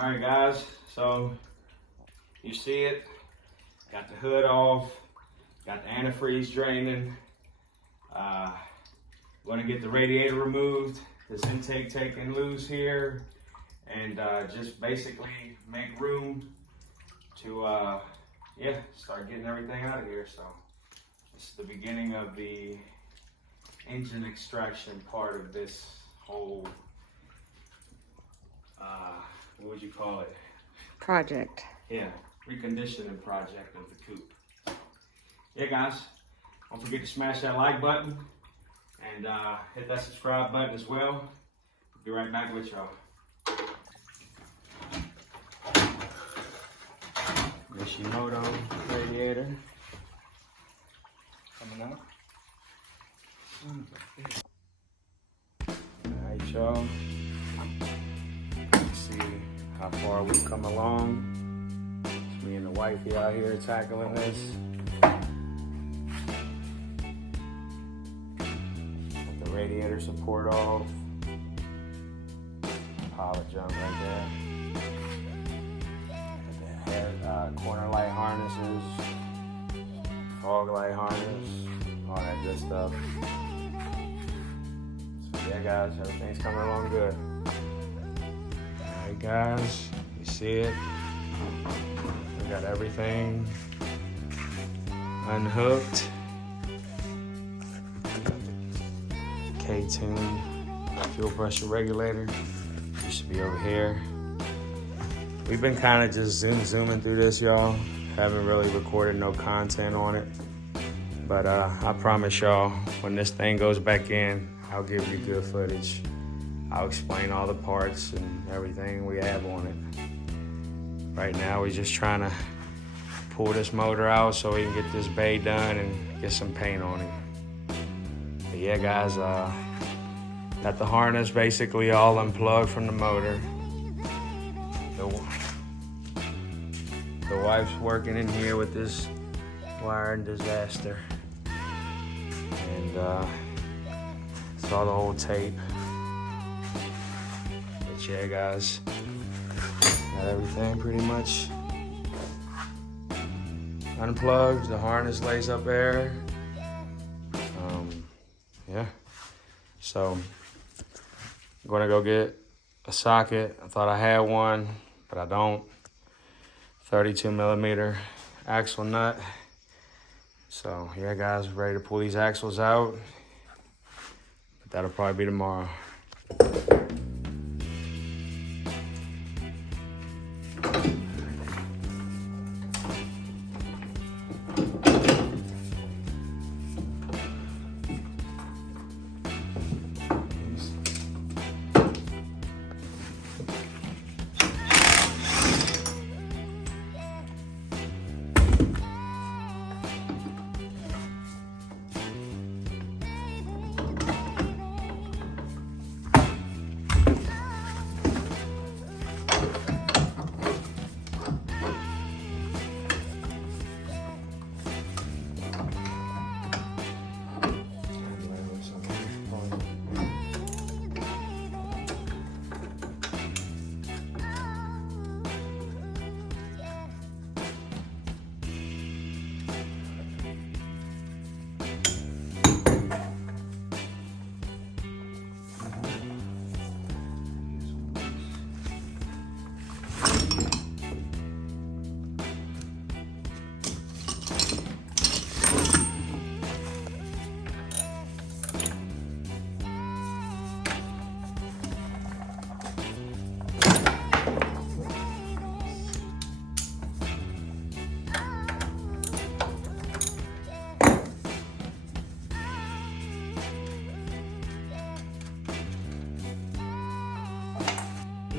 All right, guys, so you see it, got the hood off, got the antifreeze draining. Going to get the radiator removed, this intake taken loose here, and just basically make room to start getting everything out of here. So this is the beginning of the engine extraction part of this whole what would you call it? Project. Yeah, reconditioning project of the coupe. Yeah, guys, don't forget to smash that like button and hit that subscribe button as well. Be right back with y'all. Yoshimoto radiator coming up. Alright, y'all. See how far we've come along. It's me and the wifey out here tackling this. Got the radiator support off. Pile of junk right there. Got the corner light harnesses, fog light harness, all that good stuff. So yeah, guys, everything's coming along good. Alright, guys, you see it. We got everything unhooked. K20a fuel pressure regulator. You should be over here. We've been kind of just zooming through this, y'all. Haven't really recorded no content on it. But I promise y'all, when this thing goes back in, I'll give you good footage. I'll explain all the parts and everything we have on it. Right now, we're just trying to pull this motor out so we can get this bay done and get some paint on it. But yeah, guys, got the harness basically all unplugged from the motor. The wife's working in here with this wiring disaster. And saw the old tape. But yeah, guys, got everything pretty much unplugged. The harness lays up there. Yeah, so I'm gonna go get a socket. I thought I had one, but I don't. 32mm axle nut. So yeah, guys, ready to pull these axles out. But that'll probably be tomorrow.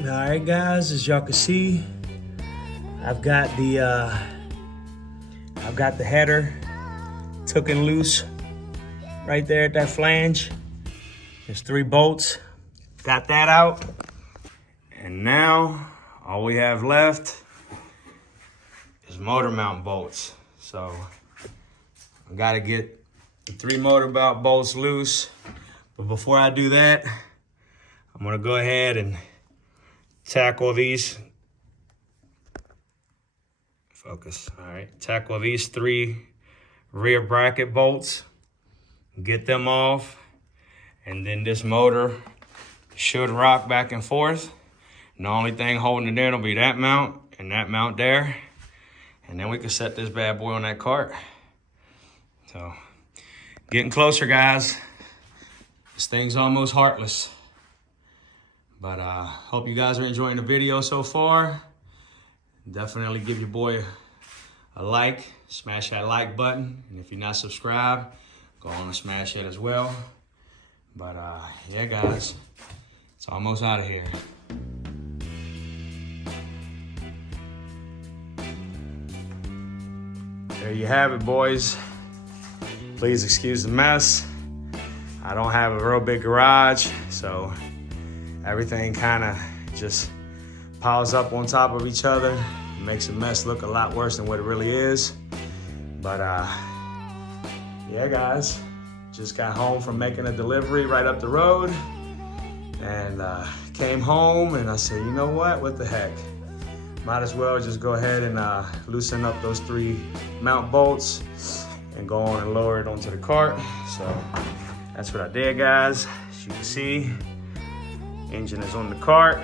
All right, guys, as y'all can see, I've got the header taken loose right there at that flange. There's 3 bolts. Got that out. And now all we have left is motor mount bolts. So I gotta get the 3 motor mount bolts loose. But before I do that, I'm gonna go ahead and tackle these Focus. All right, tackle these 3 rear bracket bolts, get them off, and then this motor should rock back and forth. And the only thing holding it in will be that mount and that mount there. And then we can set this bad boy on that cart. So, getting closer, guys. This thing's almost heartless. But hope you guys are enjoying the video so far. Definitely give your boy a like. Smash that like button. And if you're not subscribed, go on and smash it as well. But yeah, guys, it's almost out of here. There you have it, boys. Please excuse the mess. I don't have a real big garage, so everything kind of just piles up on top of each other. It makes the mess look a lot worse than what it really is. But yeah, guys, just got home from making a delivery right up the road, and came home and I said, you know what the heck? Might as well just go ahead and loosen up those 3 mount bolts and go on and lower it onto the cart. So that's what I did, guys. As you can see, engine is on the cart.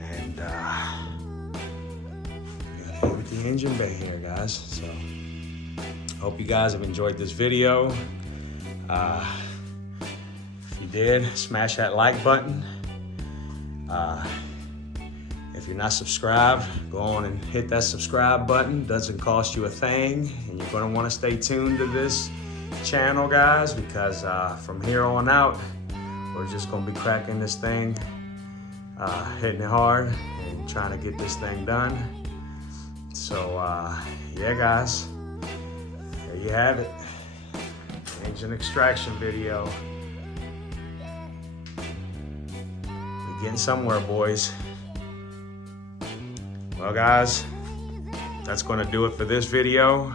And with the engine bay here, guys. So hope you guys have enjoyed this video. If you did, smash that like button. If you're not subscribed, go on and hit that subscribe button. Doesn't cost you a thing. And you're gonna wanna stay tuned to this channel, guys, because from here on out, we're just gonna be cracking this thing, hitting it hard and trying to get this thing done. So yeah, guys, there you have it. Engine extraction video. We're getting somewhere, boys. Well, guys, that's gonna do it for this video.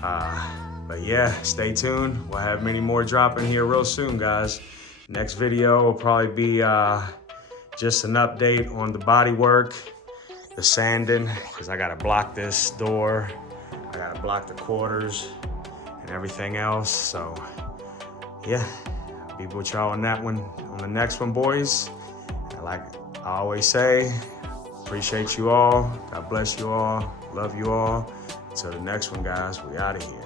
But yeah, stay tuned. We'll have many more dropping here real soon, guys. Next video will probably be just an update on the body work, the sanding, because I gotta block this door. I gotta block the quarters and everything else. So yeah, I'll be with y'all on that one, on the next one, boys. And like I always say, appreciate you all. God bless you all. Love you all. Until the next one, guys, we out of here.